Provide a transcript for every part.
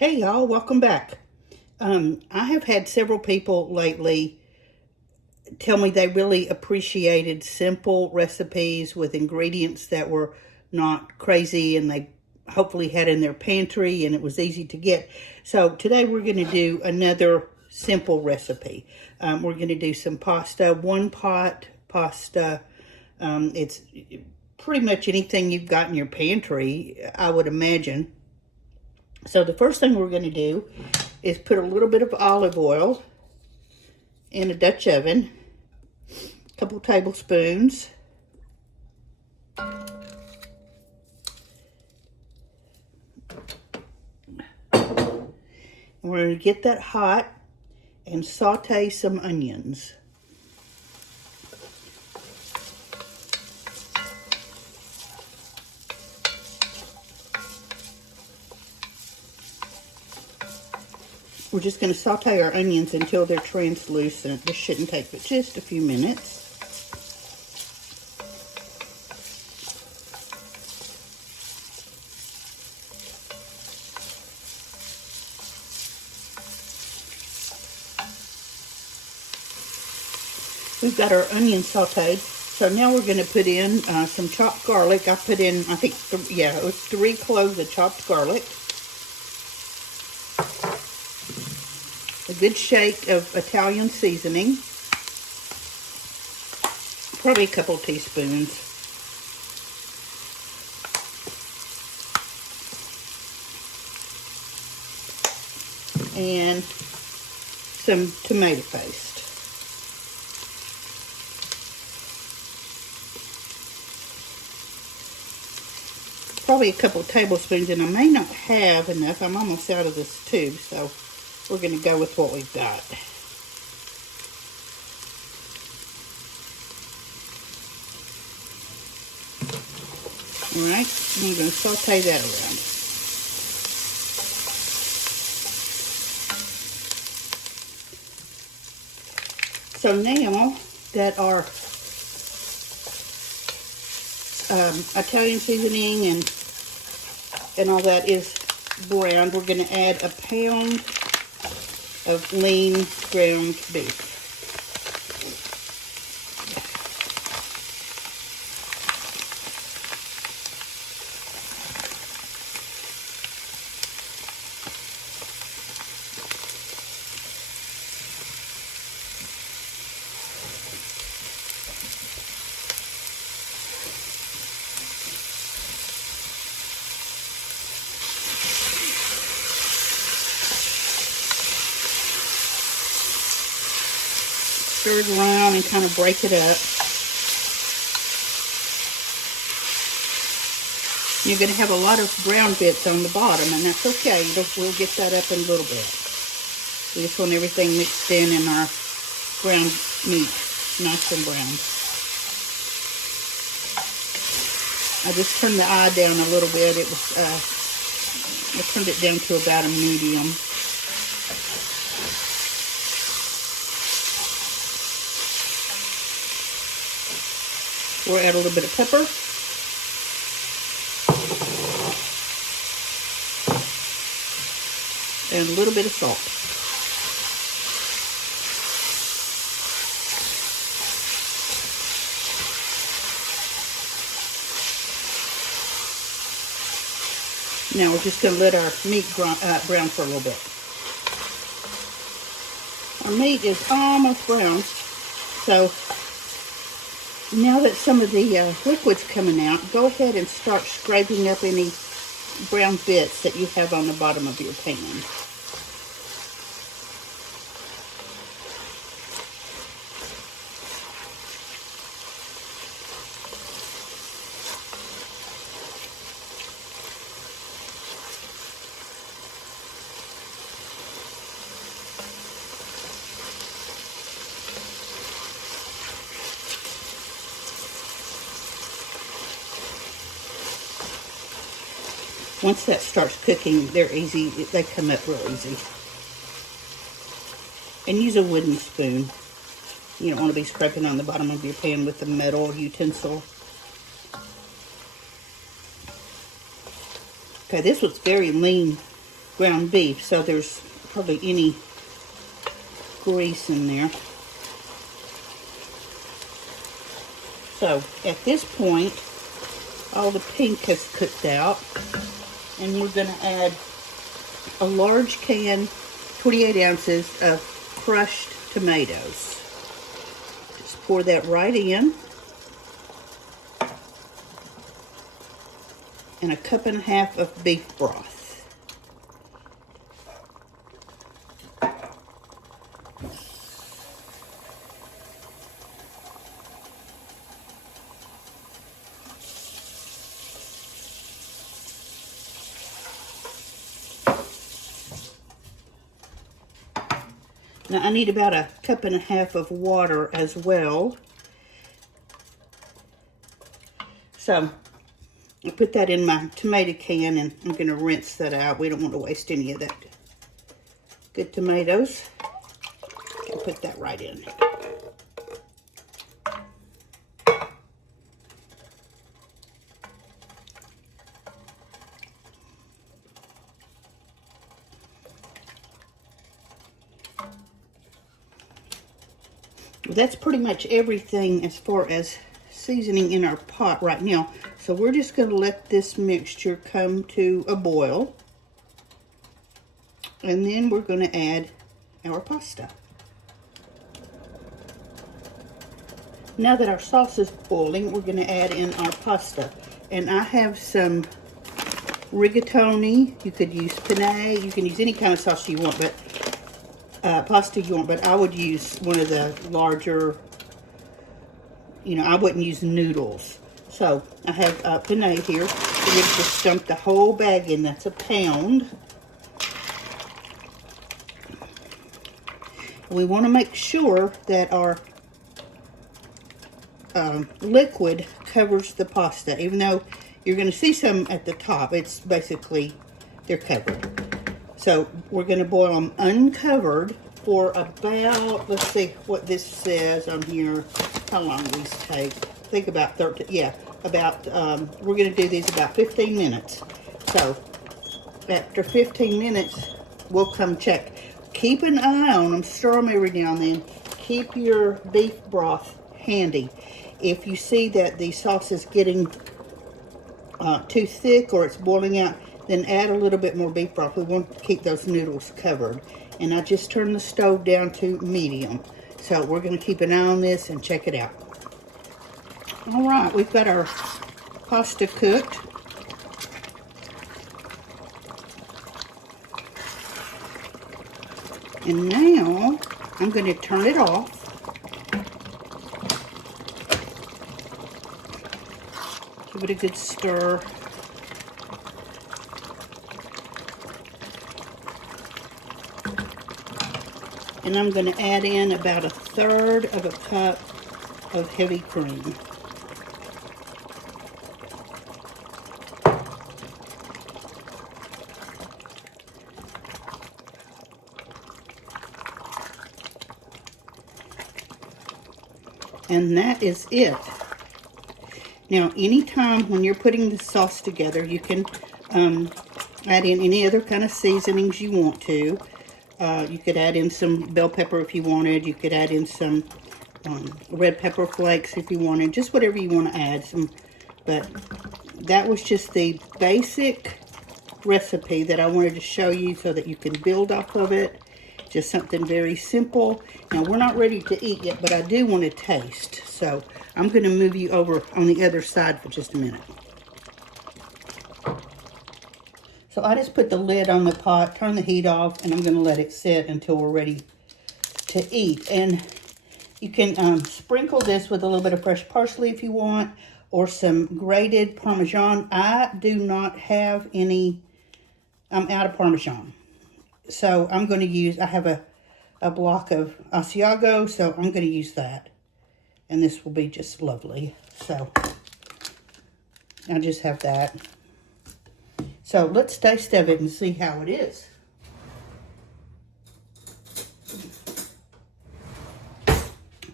Hey y'all, welcome back. I have had several people lately tell me they really appreciated simple recipes with ingredients that were not crazy and they hopefully had in their pantry and it was easy to get. So today we're going to do another simple recipe. We're going to do some pasta, one pot pasta. It's pretty much anything you've got in your pantry, I would imagine. So the first thing we're going to do is put a little bit of olive oil in a Dutch oven, a couple tablespoons. We're going to get that hot and saute some onions. We're just going to saute our onions until they're translucent. This shouldn't take but just a few minutes. We've got our onions sauteed. So now we're going to put in some chopped garlic. I put in, I think, it was 3 cloves of chopped garlic. A good shake of Italian seasoning, probably a couple teaspoons. And some tomato paste. Probably a couple tablespoons, and I may not have enough. I'm almost out of this tube, so we're going to go with what we've got. All right, I'm going to saute that around. So now that our Italian seasoning and all that is browned, we're going to add a pound of lean ground beef. Stir it around and kind of break it up. You're going to have a lot of brown bits on the bottom, and that's okay. We'll get that up in a little bit. We just want everything mixed in our ground meat, nice and brown. I just turned the eye down a little bit. It was, I turned it down to about a medium. We'll add a little bit of pepper. And a little bit of salt. Now we're just going to let our meat brown for a little bit. Our meat is almost brown, so now that some of the liquid's coming out, go ahead and start scraping up any brown bits that you have on the bottom of your pan. Once that starts cooking, they're easy. They come up real easy. And use a wooden spoon. You don't want to be scraping on the bottom of your pan with a metal utensil. Okay, this was very lean ground beef, so there's hardly any grease in there. So at this point, all the pink has cooked out, and we're going to add a large can, 28 ounces of crushed tomatoes. Just pour that right in. And a cup and a half of beef broth. Now I need about a cup and a half of water as well. So I put that in my tomato can, and I'm going to rinse that out. We don't want to waste any of that good tomatoes. I'll put that right in. That's pretty much everything as far as seasoning in our pot right now. So we're just going to let this mixture come to a boil. And then we're going to add our pasta. Now that our sauce is boiling, we're going to add in our pasta. And I have some rigatoni. You could use penne. You can use any kind of sauce you want, but pasta you want, but I would use one of the larger, I wouldn't use noodles. So I have penne here. So we're going to just dump the whole bag in. That's a pound. We want to make sure that our liquid covers the pasta. Even though you're going to see some at the top, it's basically, they're covered. So we're going to boil them uncovered for about, let's see what this says on here, how long these take. I think about 13, yeah, about, we're going to do these about 15 minutes. So after 15 minutes, we'll come check. Keep an eye on them, stir them every now and then. Keep your beef broth handy. If you see that the sauce is getting too thick or it's boiling out, then add a little bit more beef broth. We want to keep those noodles covered. And I just turned the stove down to medium. So we're going to keep an eye on this and check it out. All right, we've got our pasta cooked. And now I'm going to turn it off. Give it a good stir. And I'm going to add in about 1/3 of a cup of heavy cream. And that is it. Now, anytime when you're putting the sauce together, you can add in any other kind of seasonings you want to. You could add in some bell pepper if you wanted. You could add in some red pepper flakes if you wanted. Just whatever you want to add. But that was just the basic recipe that I wanted to show you so that you can build off of it. Just something very simple. Now, we're not ready to eat yet, but I do want to taste. So I'm going to move you over on the other side for just a minute. So I just put the lid on the pot, turn the heat off, and I'm going to let it sit until we're ready to eat. And you can sprinkle this with a little bit of fresh parsley if you want, or some grated Parmesan. I do not have any, I'm out of Parmesan. So I'm going to use, I have a block of Asiago, so I'm going to use that. And this will be just lovely. So I just have that. So let's taste of it and see how it is.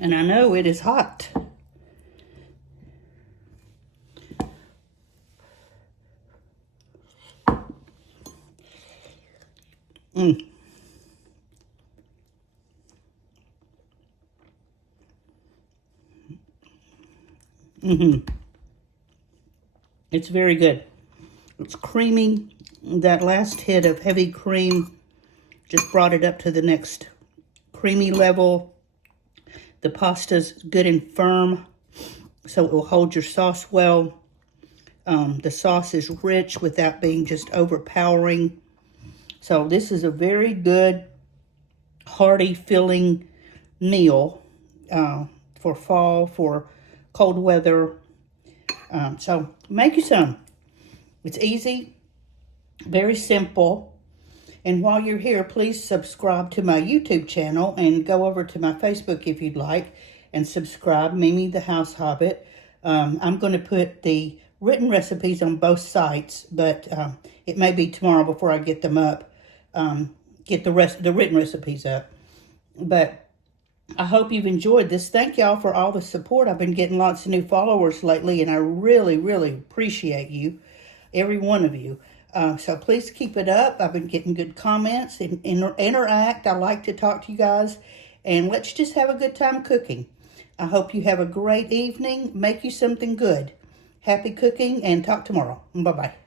And I know it is hot. Mm. Mm-hmm. It's very good. It's creamy. That last hit of heavy cream just brought it up to the next creamy level. The pasta's good and firm, so it will hold your sauce well. The sauce is rich without being just overpowering. So this is a very good, hearty, filling meal for fall, for cold weather. So make you some. It's easy, very simple. And while you're here, please subscribe to my YouTube channel and go over to my Facebook if you'd like and subscribe, Mimi the House Hobbit. I'm going to put the written recipes on both sites, but it may be tomorrow before I get them up, get the written recipes up. But I hope you've enjoyed this. Thank y'all for all the support. I've been getting lots of new followers lately, and I really, really appreciate you, every one of you. So please keep it up. I've been getting good comments and interact. I like to talk to you guys, and let's just have a good time cooking. I hope you have a great evening. Make you something good. Happy cooking, and talk tomorrow. Bye-bye.